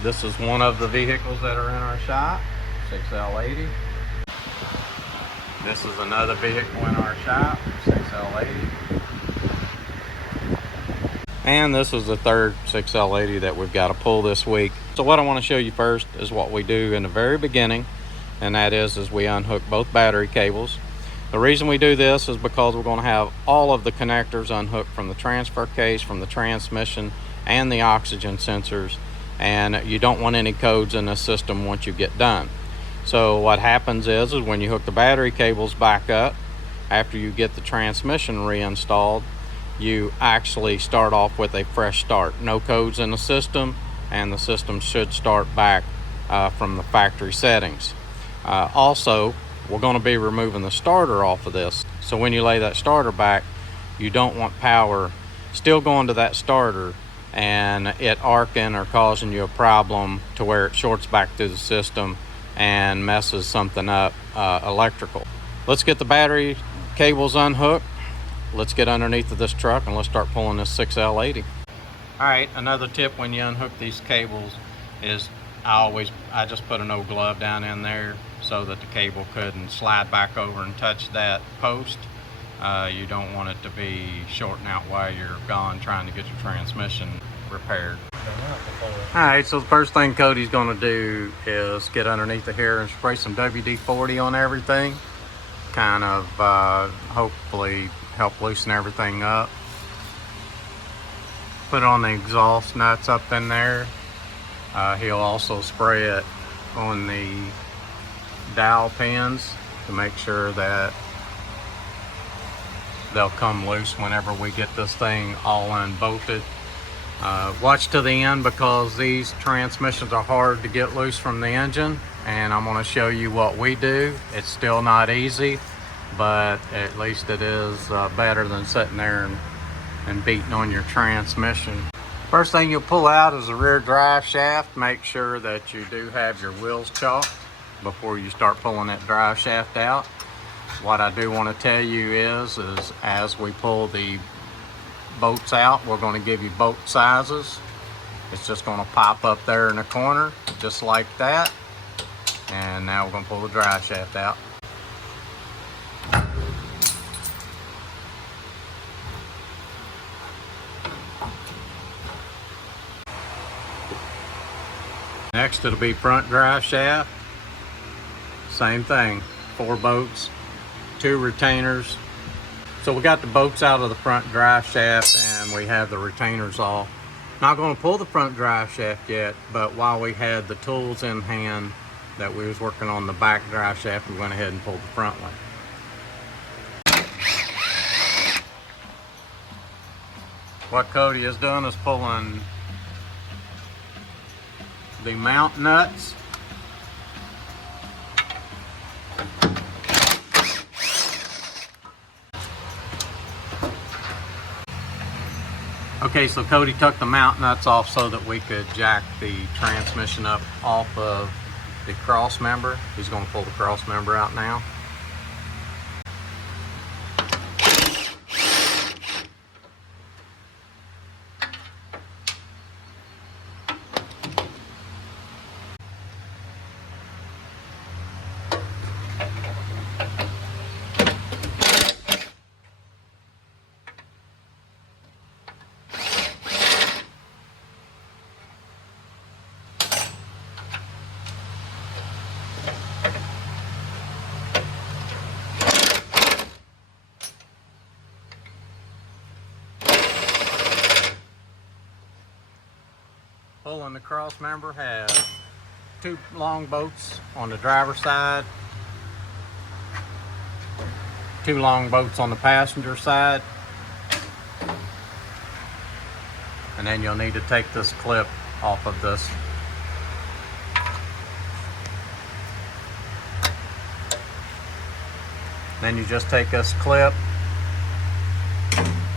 This is one of the vehicles that are in our shop, 6L80. This is another vehicle in our shop, 6L80. And this is the third 6L80 that we've got to pull this week. So what I want to show you first is what we do in the very beginning, and that is we unhook both battery cables. The reason we do this is because we're going to have all of the connectors unhooked from the transfer case, from the transmission, and the oxygen sensors, and you don't want any codes in the system once you get done. So what happens is when you hook the battery cables back up, after you get the transmission reinstalled, you actually start off with a fresh start. No codes in the system, and the system should start back from the factory settings. Also, we're going to be removing the starter off of this. So when you lay that starter back, you don't want power still going to that starter and it arcing or causing you a problem to where it shorts back through the system and messes something up electrical. Let's get the battery cables unhooked. Let's get underneath of this truck and let's start pulling this 6L80. All right, another tip when you unhook these cables is I just put an old glove down in there so that the cable couldn't slide back over and touch that post. You don't want it to be shorting out while you're gone trying to get your transmission repaired. All right, so the first thing Cody's gonna do is get underneath of here and spray some WD-40 on everything. Kind of hopefully help loosen everything up. Put on the exhaust nuts up in there. He'll also spray it on the dowel pins to make sure that they'll come loose whenever we get this thing all unbolted. Watch to the end because these transmissions are hard to get loose from the engine, and I'm going to show you what we do. It's still not easy, but at least it is better than sitting there and beating on your transmission. First thing you'll pull out is the rear drive shaft. Make sure that you do have your wheels chalked before you start pulling that drive shaft out. What I do want to tell you is as we pull the bolts out, we're going to give you bolt sizes. It's just going to pop up there in the corner, just like that. And now we're going to pull the drive shaft out. Next it'll be front drive shaft. Same thing, 4 bolts, 2 retainers. So we got the bolts out of the front drive shaft and we have the retainers off. Not going to pull the front drive shaft yet, but while we had the tools in hand that we was working on the back drive shaft, we went ahead and pulled the front one. What Cody is doing is pulling the mount nuts. Okay, so Cody took the mount nuts off so that we could jack the transmission up off of the cross member. He's going to pull the cross member out now. Pulling the cross member has 2 long bolts on the driver's side, 2 long bolts on the passenger side, and then you'll need to take this clip off of this. Then you just take this clip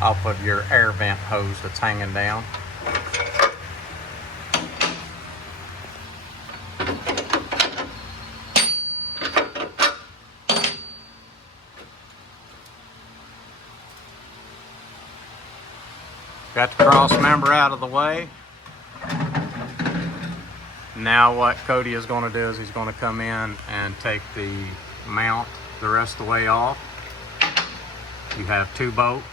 off of your air vent hose that's hanging down. Got the cross member out of the way. Now what Cody is going to do is he's going to come in and take the mount the rest of the way off. You have 2 bolts.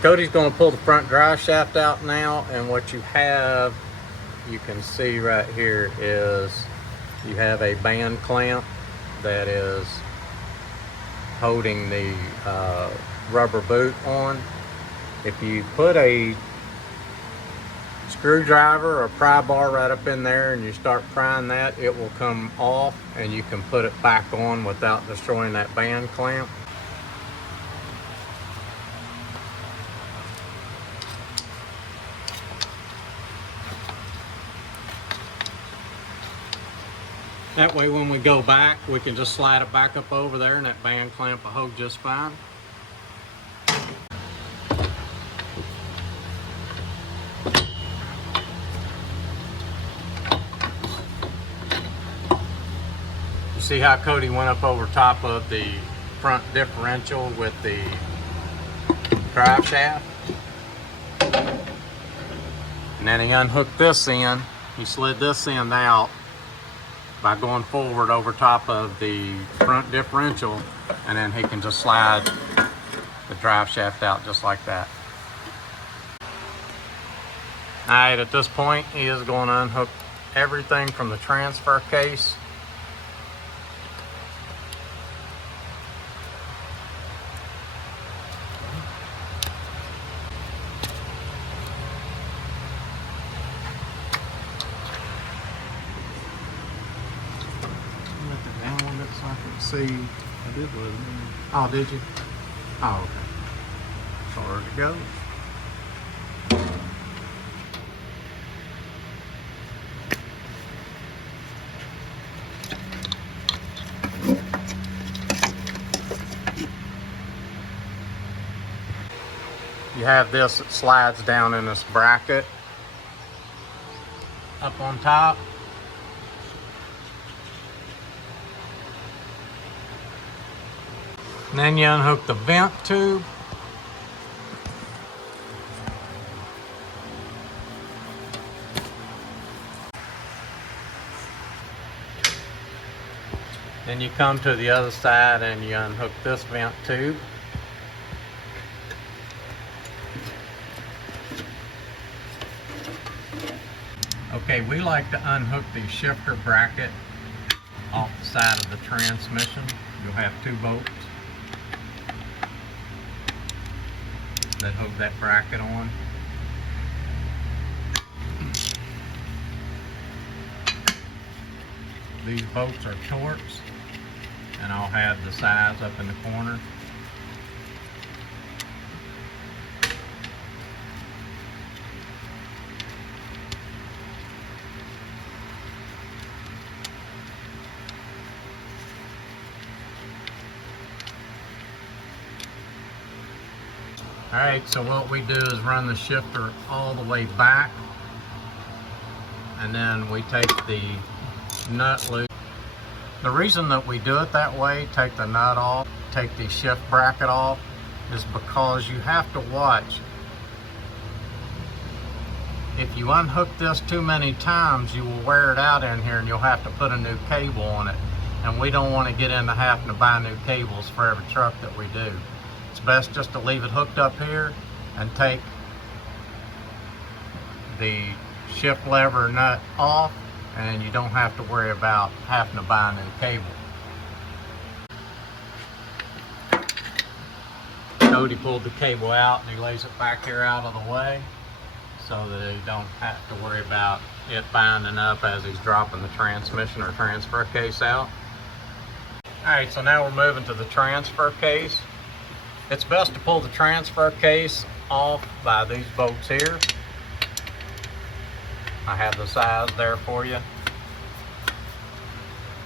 Cody's going to pull the front drive shaft out now, and what you have, you can see right here, is you have a band clamp that is holding the rubber boot on. If you put a screwdriver or pry bar right up in there and you start prying that, it will come off and you can put it back on without destroying that band clamp. That way when we go back, we can just slide it back up over there and that band clamp will hold just fine. You see how Cody went up over top of the front differential with the drive shaft? And then he unhooked this end. He slid this end out by going forward over top of the front differential, and then he can just slide the drive shaft out just like that. Alright, at this point he is going to unhook everything from the transfer case. See, I did let it in. Oh, did you? Oh, okay. So where'd it go? You have this that slides down in this bracket up on top. And then you unhook the vent tube. Then you come to the other side and you unhook this vent tube. Okay, we like to unhook the shifter bracket off the side of the transmission. You'll have 2 bolts that hook that bracket on. These bolts are Torx, and I'll have the size up in the corner. Alright, so what we do is run the shifter all the way back, and then we take the nut loose. The reason that we do it that way, take the nut off, take the shift bracket off, is because you have to watch. If you unhook this too many times, you will wear it out in here and you'll have to put a new cable on it. And we don't want to get into having to buy new cables for every truck that we do. It's best just to leave it hooked up here and take the shift lever nut off, and you don't have to worry about having to buy a new cable. Cody pulled the cable out and he lays it back here out of the way so that you don't have to worry about it binding up as he's dropping the transmission or transfer case out. Alright, so now we're moving to the transfer case. It's best to pull the transfer case off by these bolts here. I have the size there for you.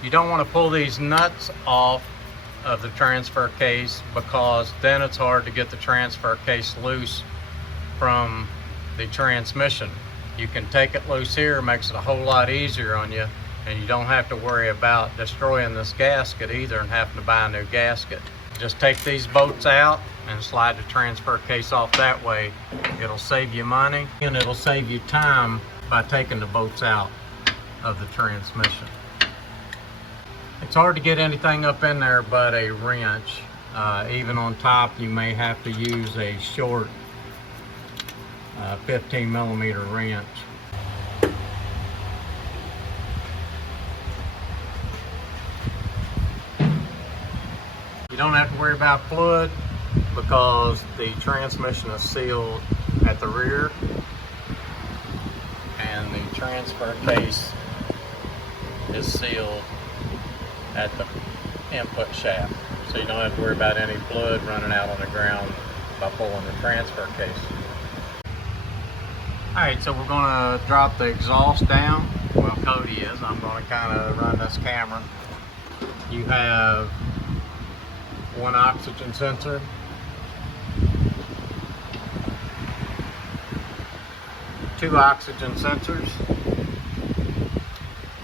You don't want to pull these nuts off of the transfer case because then it's hard to get the transfer case loose from the transmission. You can take it loose here, makes it a whole lot easier on you, And you don't have to worry about destroying this gasket either and having to buy a new gasket. Just take these bolts out and slide the transfer case off that way. It'll save you money and it'll save you time by taking the bolts out of the transmission. It's hard to get anything up in there but a wrench. Even on top, you may have to use a short 15 millimeter wrench. You don't have to worry about fluid because the transmission is sealed at the rear and the transfer case is sealed at the input shaft. So you don't have to worry about any fluid running out on the ground by pulling the transfer case. Alright, so we're going to drop the exhaust down. Well, Cody is. I'm going to kind of run this camera. You have one oxygen sensor, two oxygen sensors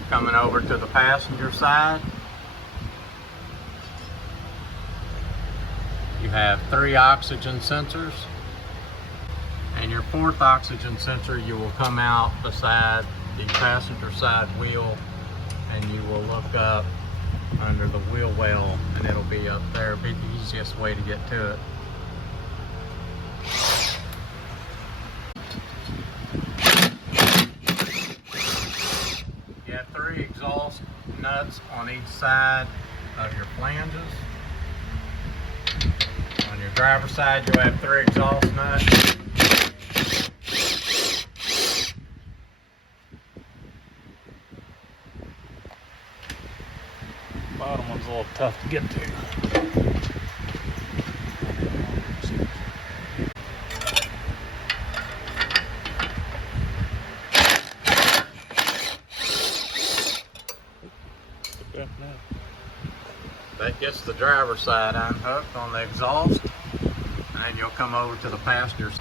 coming over to the passenger side. You have three oxygen sensors, and your fourth oxygen sensor you will come out beside the passenger side wheel, and you will look up under the wheel well and it'll be up there. It'll be the easiest way to get to it. You have three exhaust nuts on each side of your flanges. On your driver's side you'll have three exhaust nuts. Bottom one's a little tough to get to. That gets the driver's side unhooked on the exhaust, and then you'll come over to the passenger side.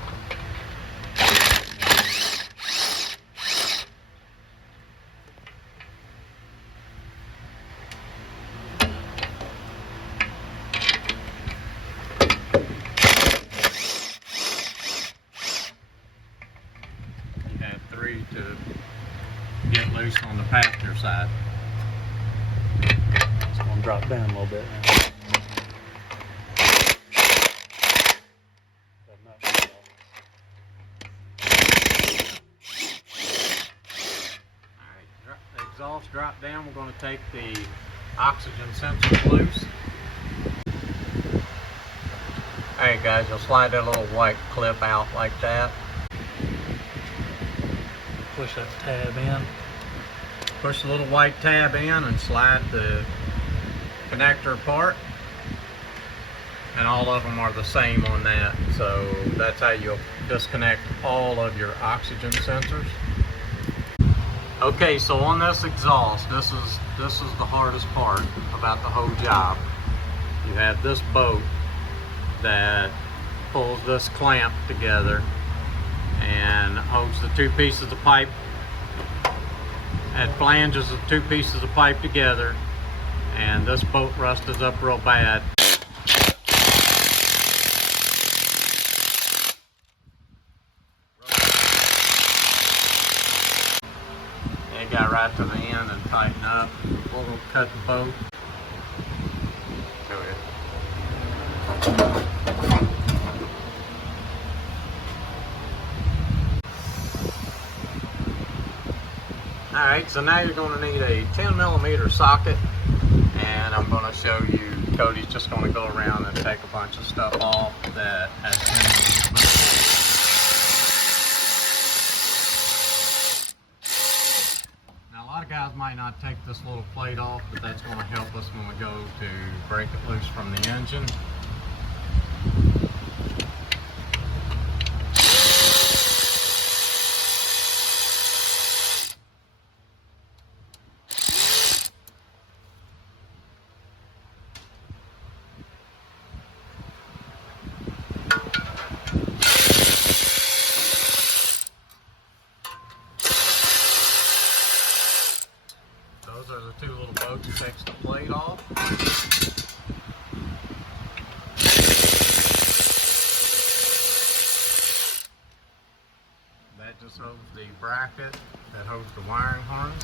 To get loose on the passenger side. It's going to drop down a little bit now. Alright, the exhaust drop down. We're going to take the oxygen sensors loose. Alright guys, you'll slide that little white clip out like that. Push that tab in. Push the little white tab in and slide the connector apart. And all of them are the same on that. So that's how you'll disconnect all of your oxygen sensors. Okay, so on this exhaust, this is the hardest part about the whole job. You have this bolt that pulls this clamp together and holds the two pieces of pipe at flanges of two pieces of pipe together, and this bolt rusted up real bad. It got right to the end and tightened up. We'll cut the bolt. Show you. Alright, so now you're going to need a 10 millimeter socket, and I'm going to show you, Cody's just going to go around and take a bunch of stuff off that has 10 millimeters. Now a lot of guys might not take this little plate off, but that's going to help us when we go to break it loose from the engine. the boat and takes the plate off. That just holds the bracket that holds the wiring harness.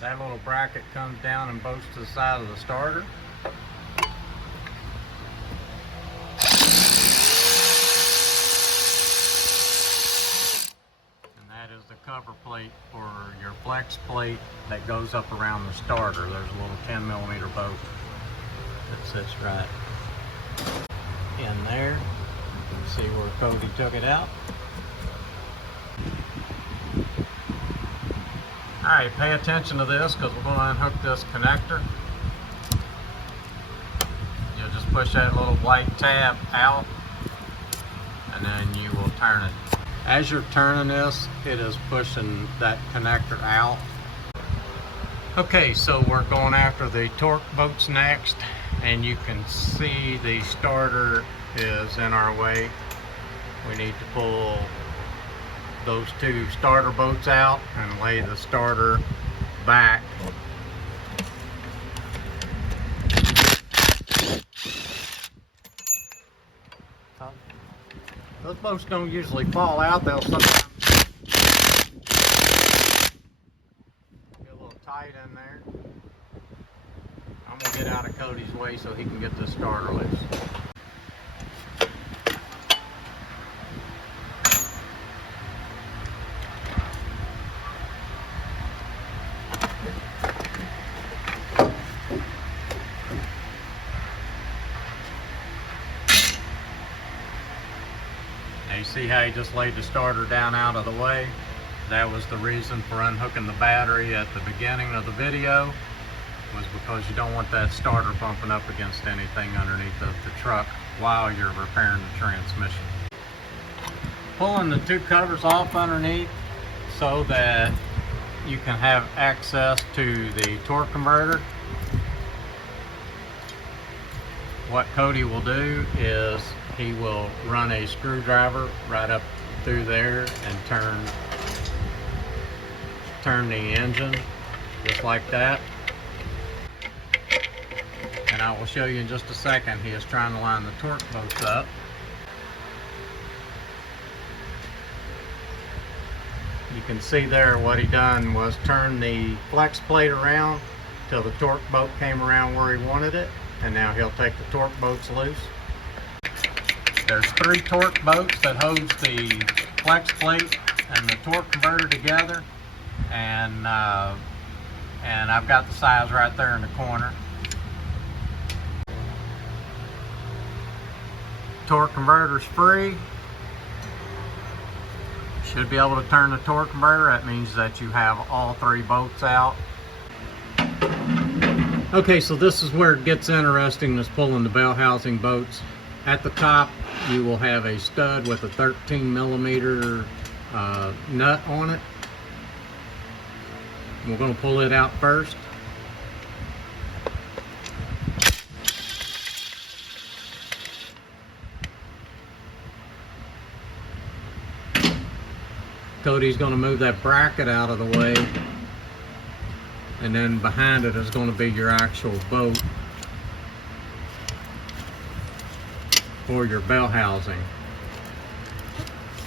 That little bracket comes down and bolts to the side of the starter. And that is the cover plate for your flex plate that goes up around the starter. There's a little 10mm bolt that sits right in there. You can see where Cody took it out. Alright, pay attention to this because we're going to unhook this connector. You'll just push that little white tab out and then you will turn it. As you're turning this, it is pushing that connector out. Okay, so we're going after the torque bolts next, and you can see the starter is in our way. We need to pull those two starter bolts out and lay the starter back. Those bolts don't usually fall out, they'll sometimes get a little tight in there. I'm gonna get out of Cody's way so he can get this starter loose. You see how he just laid the starter down out of the way? That was the reason for unhooking the battery at the beginning of the video, was because you don't want that starter bumping up against anything underneath the truck while you're repairing the transmission. Pulling the two covers off underneath so that you can have access to the torque converter. What Cody will do is he will run a screwdriver right up through there and turn the engine just like that. And I will show you in just a second. He is trying to line the torque bolts up. You can see there what he done was turn the flex plate around till the torque bolt came around where he wanted it, and now he'll take the torque bolts loose. There's 3 torque bolts that holds the flex plate and the torque converter together, and I've got the size right there in the corner. Torque converter's free. Should be able to turn the torque converter. That means that you have all 3 bolts out. Okay, so this is where it gets interesting, is pulling the bell housing bolts. At the top, you will have a stud with a 13mm nut on it. We're going to pull it out first. Cody's going to move that bracket out of the way, and then behind it is going to be your actual bolt for your bell housing.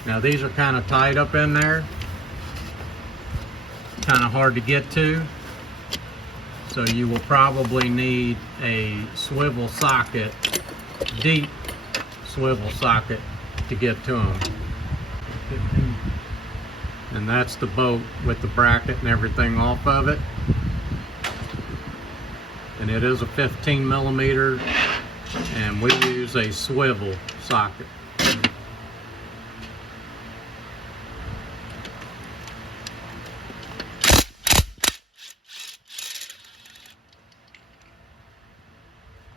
Now these are kind of tight up in there, kind of hard to get to, so you will probably need a swivel socket, deep swivel socket, to get to them. And that's the bolt with the bracket and everything off of it. And it is a 15mm, and we use a swivel socket.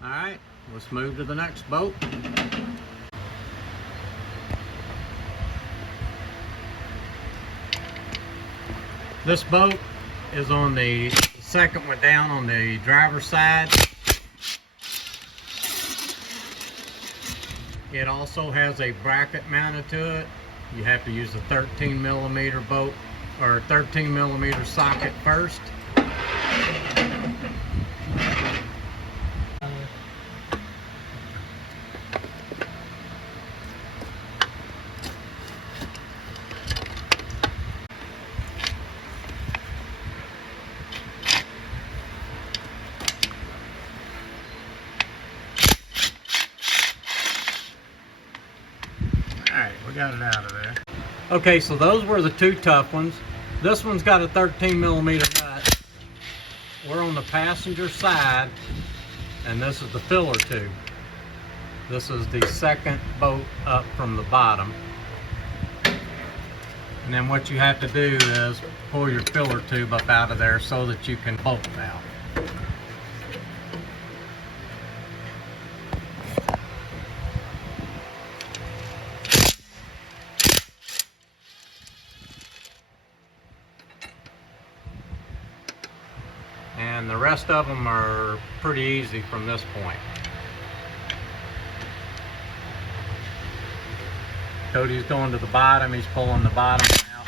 Alright, let's move to the next bolt. This bolt is on the second one down on the driver's side. It also has a bracket mounted to it. You have to use a 13mm bolt or 13mm socket first. Alright, we got it out of there. Okay, so those were the two tough ones. This one's got a 13mm nut. We're on the passenger side, and this is the filler tube. This is the second bolt up from the bottom. And then what you have to do is pull your filler tube up out of there so that you can bolt it out. And the rest of them are pretty easy from this point. Cody's going to the bottom, he's pulling the bottom out.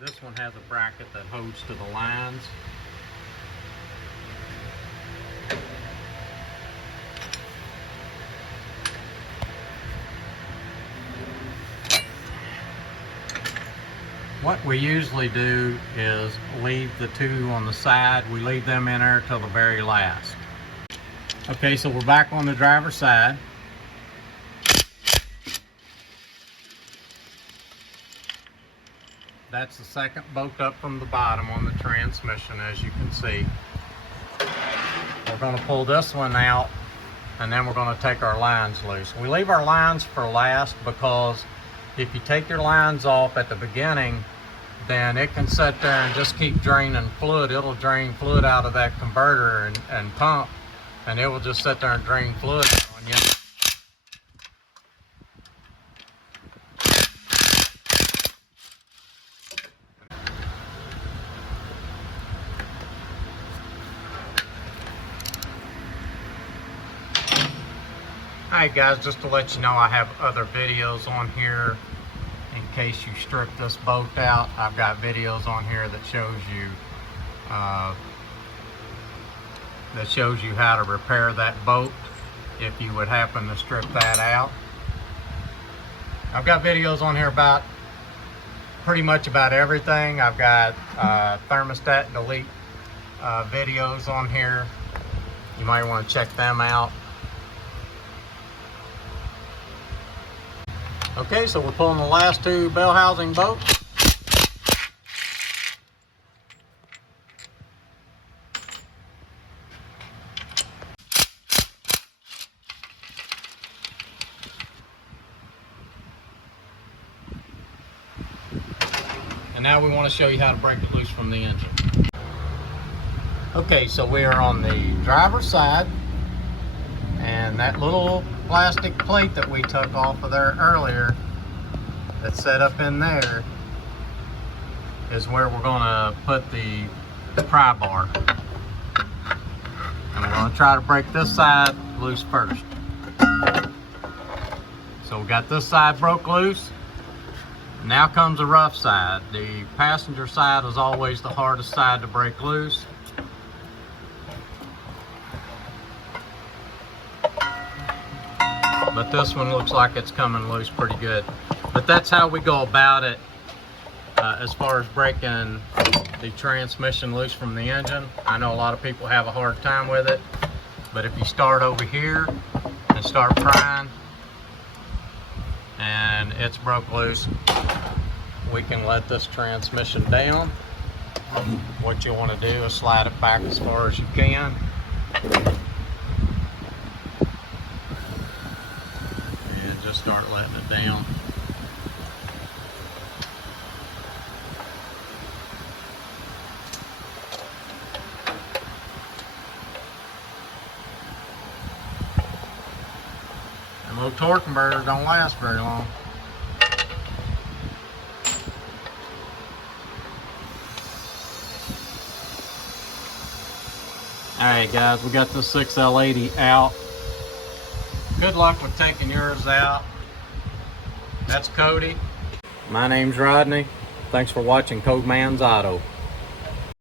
This one has a bracket that holds to the lines. What we usually do is leave the two on the side. We leave them in there till the very last. Okay, so we're back on the driver's side. That's the second bolt up from the bottom on the transmission, as you can see. We're going to pull this one out, and then we're going to take our lines loose. We leave our lines for last because if you take your lines off at the beginning, then it can sit there and just keep draining fluid. It'll drain fluid out of that converter and pump, and it will just sit there and drain fluid on you. Alright guys, just to let you know, I have other videos on here in case you strip this bolt out. I've got videos on here that shows you how to repair that bolt if you would happen to strip that out. I've got videos on here about pretty much about everything. I've got thermostat delete videos on here. You might want to check them out. Okay, so we're pulling the last two bell housing bolts. And now we want to show you how to break it loose from the engine. Okay, so we are on the driver's side, and that little plastic plate that we took off of there earlier that's set up in there is where we're going to put the pry bar. And we're going to try to break this side loose first. So we got this side broke loose. Now comes the rough side. The passenger side is always the hardest side to break loose. But this one looks like it's coming loose pretty good. But that's how we go about it as far as breaking the transmission loose from the engine. I know a lot of people have a hard time with it, but if you start over here and start prying and it's broke loose, we can let this transmission down. What you want to do is slide it back as far as you can. Just start letting it down. And little torque converters don't last very long. Alright guys, we got this 6L80 out. good luck with taking yours out. That's Cody. My name's Rodney. Thanks for watching Code Man's Auto.